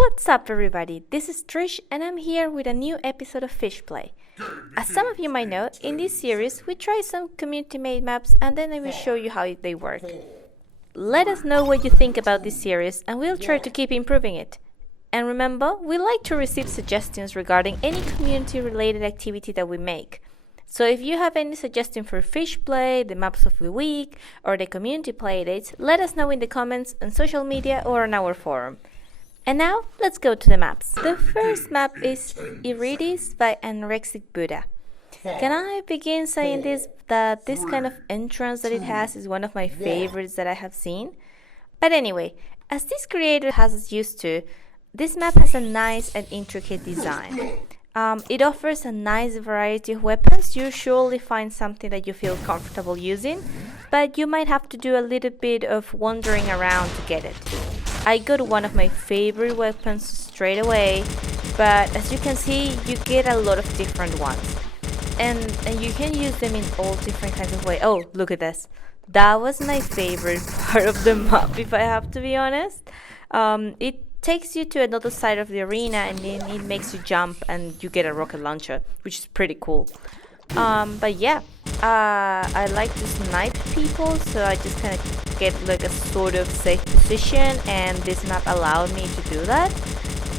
What's up everybody, this is Trish and I'm here with a new episode of FishPlay. As some of you might know, in this series we try some community-made maps and then I will show you how they work. Let us know what you think about this series and we'll try to keep improving it. And remember, we like to receive suggestions regarding any community-related activity that we make. So if you have any suggestion for FishPlay, the maps of the week, or the community playdates, let us know in the comments, on social media or on our forum. And now, let's go to the maps. The first map is Irides by Anorexic Buddha. Can I begin saying that this kind of entrance that it has is one of my favorites that I have seen? But anyway, as this creator has us used to, this map has a nice and intricate design. It offers a nice variety of weapons. You surely find something that you feel comfortable using, but you might have to do a little bit of wandering around to get it. I got one of my favorite weapons straight away, but as you can see, you get a lot of different ones. And you can use them in all different kinds of ways. Oh, look at this. That was my favorite part of the map, if I have to be honest. It takes you to another side of the arena and then it makes you jump and you get a rocket launcher, which is pretty cool. But yeah, I like to snipe people, so I just kind of get like a sort of safe position, and this map allowed me to do that.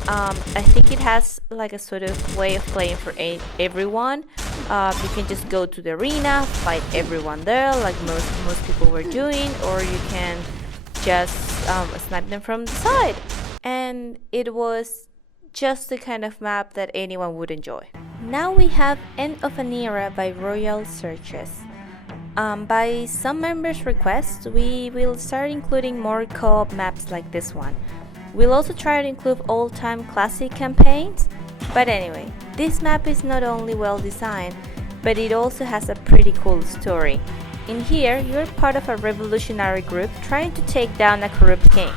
I think it has like a sort of way of playing for everyone. You can just go to the arena, fight everyone there like most people were doing, or you can just snipe them from the side. And it was just the kind of map that anyone would enjoy. Now we have End of an Era by Royal Searches. By some members' request, we will start including more co-op maps like this one. We'll also try to include all-time classic campaigns. But anyway, this map is not only well designed, but it also has a pretty cool story. In here, you're part of a revolutionary group trying to take down a corrupt king.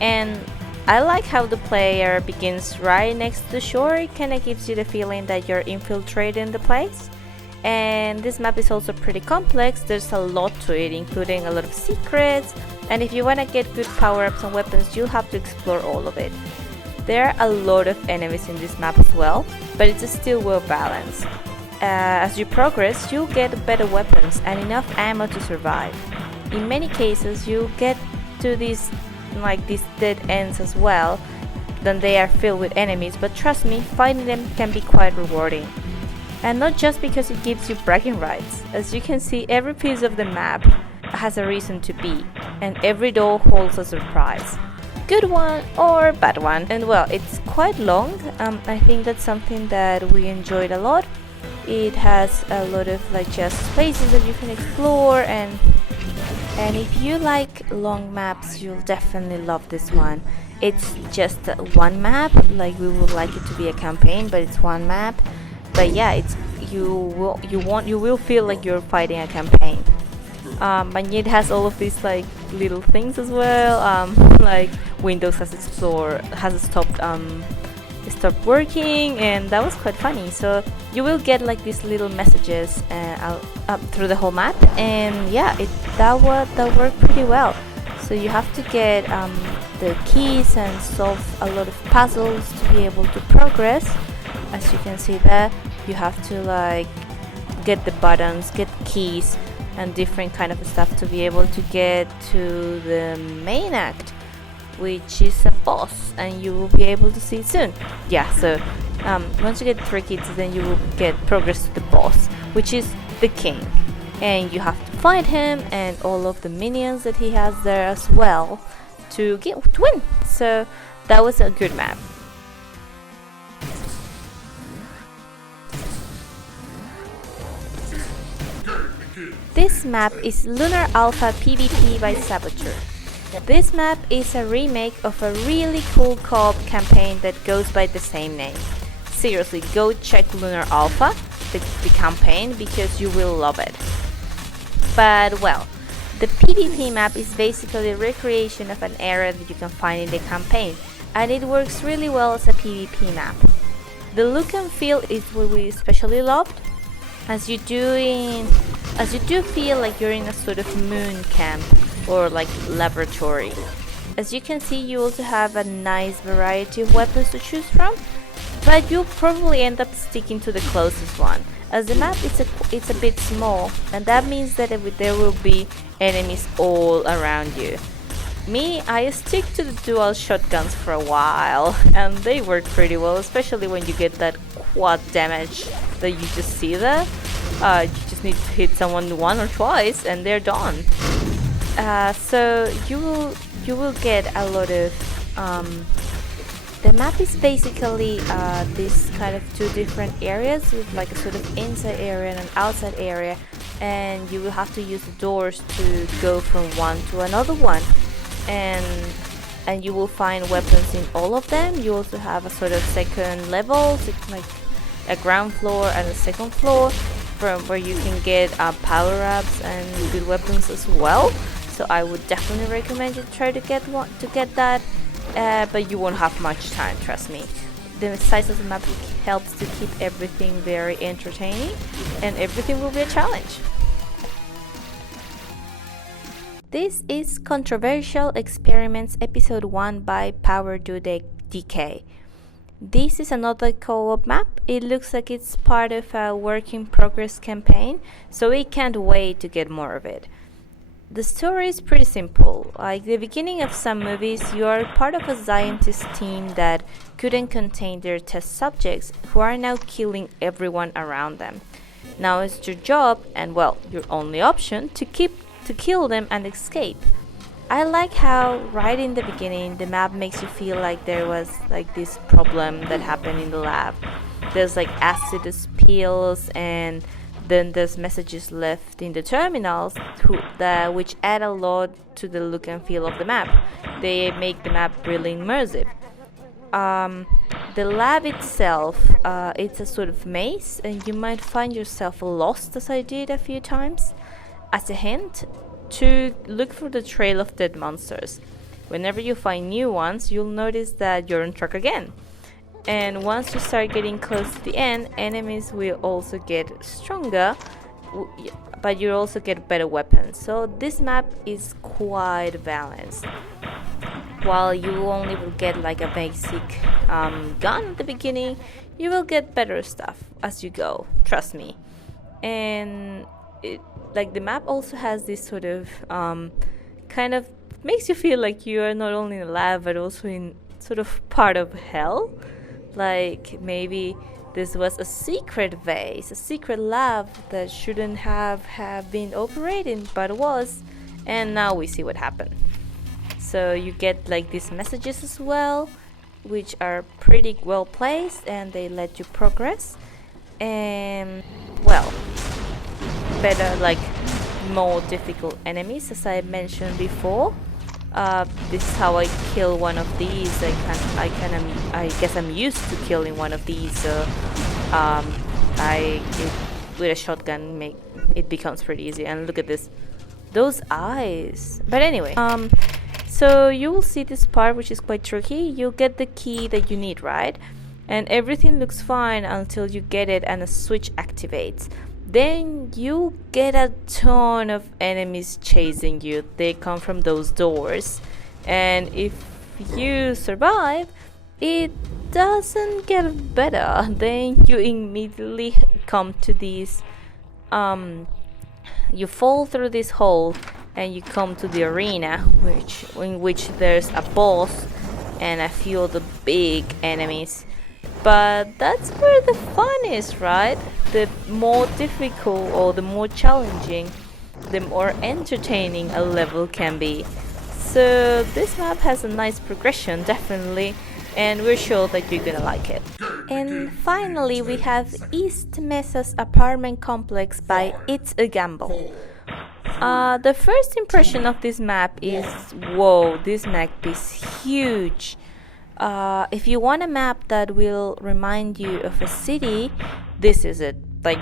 And I like how the player begins right next to the shore. It kinda gives you the feeling that you're infiltrating the place. And this map is also pretty complex. There's a lot to it, including a lot of secrets. And if you wanna get good power-ups and weapons, you'll have to explore all of it. There are a lot of enemies in this map as well, but it's still well balanced. As you progress, you'll get better weapons and enough ammo to survive. In many cases, you'll get to these dead ends as well, then they are filled with enemies, but trust me, fighting them can be quite rewarding. And not just because it gives you bragging rights. As you can see, every piece of the map has a reason to be, and every door holds a surprise. Good one or bad one. And well, it's quite long. I think that's something that we enjoyed a lot. It has a lot of just places that you can explore, and if you like long maps, you'll definitely love this one. It's just one map, we would like it to be a campaign, but it's one map. But yeah, you will feel like you're fighting a campaign. And it has all of these little things as well. Windows has stopped working, and that was quite funny. So you will get these little messages up through the whole map, and yeah, that worked pretty well. So you have to get the keys and solve a lot of puzzles to be able to progress. As you can see there, you have to get the buttons, get keys, and different kind of stuff to be able to get to the main act, which is a boss, and you will be able to see it soon. Yeah, so once you get 3 keys, then you will get progress to the boss, which is the king, and you have to find him and all of the minions that he has there as well to win. So that was a good map. This map is Lunar Alpha PDT by Saboteur. This map is a remake of a really cool co-op campaign that goes by the same name. Seriously, go check Lunar Alpha, the campaign, because you will love it. But well, the PvP map is basically a recreation of an area that you can find in the campaign, and it works really well as a PvP map. The look and feel is what we especially loved, as you do feel like you're in a sort of moon camp or laboratory. As you can see, you also have a nice variety of weapons to choose from, but you'll probably end up sticking to the closest one, as the map it's a bit small, and that means that there will be enemies all around you. Me, I stick to the dual shotguns for a while, and they work pretty well, especially when you get that quad damage that you just see there. You just need to hit someone one or twice and they're done. So you will get a lot of the map is basically this kind of two different areas with like a sort of inside area and an outside area, and you will have to use the doors to go from one to another one, and you will find weapons in all of them. You also have a sort of second level, so it's like a ground floor and a second floor, from where you can get power-ups and good weapons as well. So I would definitely recommend you try to get that, but you won't have much time, trust me. The size of the map helps to keep everything very entertaining, and everything will be a challenge. This is Controversial Experiments Episode 1 by Power DK. This is another co-op map. It looks like it's part of a work in progress campaign, so we can't wait to get more of it. The story is pretty simple. Like the beginning of some movies, you are part of a scientist team that couldn't contain their test subjects, who are now killing everyone around them. Now it's your job, and well, your only option, to kill them and escape. I like how right in the beginning the map makes you feel like there was like this problem that happened in the lab. There's like acid spills, and then there's messages left in the terminals which add a lot to the look and feel of the map. They make the map really immersive. The lab itself, it's a sort of maze, and you might find yourself lost, as I did a few times. As a hint, to look for the trail of dead monsters. Whenever you find new ones, you'll notice that you're on track again. And once you start getting close to the end, enemies will also get stronger, but you'll also get better weapons. So this map is quite balanced. While you only will get like a basic gun at the beginning, you will get better stuff as you go, trust me. And like the map also has this sort of kind of makes you feel like you are not only in a lab but also in sort of part of hell. Like maybe this was a secret base, a secret lab that shouldn't have been operating, but was, and now we see what happened. So you get like these messages as well, which are pretty well placed, and they let you progress. And well, better, like more difficult enemies, as I mentioned before. This is how I kill one of these. I guess I'm used to killing one of these, so with a shotgun it becomes pretty easy. And look at this, those eyes. But anyway, so you will see this part, which is quite tricky. You'll get the key that you need, right? And everything looks fine until you get it and a switch activates. Then you get a ton of enemies chasing you. They come from those doors, and if you survive, it doesn't get better. Then you immediately come to these you fall through this hole and you come to the arena, in which there's a boss and a few of the big enemies. But that's where the fun is, right? The more difficult or the more challenging, the more entertaining a level can be. So this map has a nice progression, definitely, and we're sure that you're gonna like it. And finally we have East Meses apartment complex by It's a Gamble. The first impression of this map is, whoa, this map is huge. If you want a map that will remind you of a city, this is it. Like,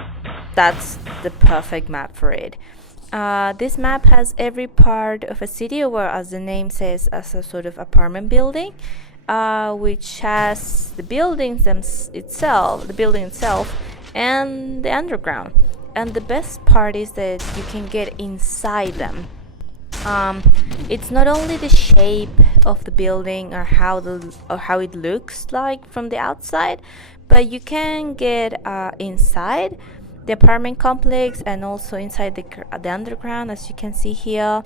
that's the perfect map for it. This map has every part of a city, or as the name says, as a sort of apartment building, which has the building itself, and the underground. And the best part is that you can get inside them. It's not only the shape of the building or how it looks like from the outside, but you can get inside the apartment complex and also inside the underground, as you can see here.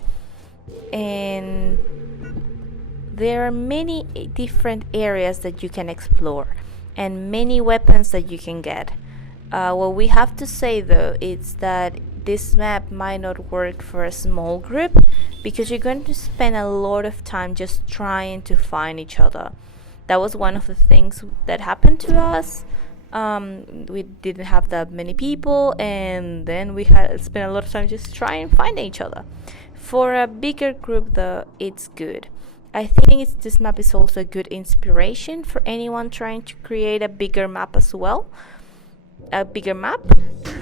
And there are many different areas that you can explore and many weapons that you can get. What we have to say though is that this map might not work for a small group because you're going to spend a lot of time just trying to find each other. That was one of the things that happened to us. We didn't have that many people, and then we had spent a lot of time just trying to find each other. For a bigger group though, it's good. I think this map is also a good inspiration for anyone trying to create a bigger map as well. A bigger map.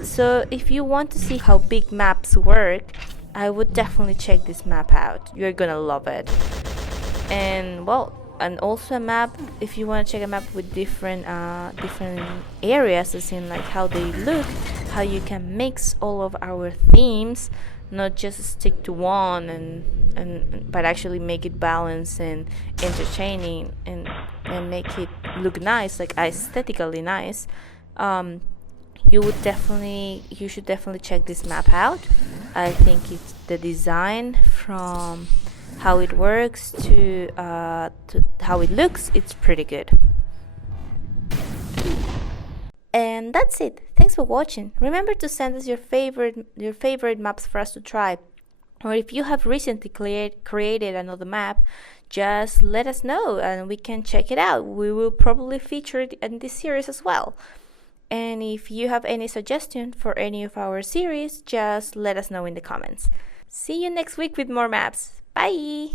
So if you want to see how big maps work, I would definitely check this map out. You're gonna love it. And well, and also a map, if you want to check a map with different areas, as in like how they look, how you can mix all of our themes, not just stick to one, but actually make it balanced and entertaining and make it look nice, like aesthetically nice. You should definitely check this map out. I think it's the design, from how it works to how it looks, it's pretty good. And that's it. Thanks for watching. Remember to send us your favorite maps for us to try. Or if you have recently created another map, just let us know and we can check it out. We will probably feature it in this series as well. And if you have any suggestion for any of our series, just let us know in the comments. See you next week with more maps. Bye!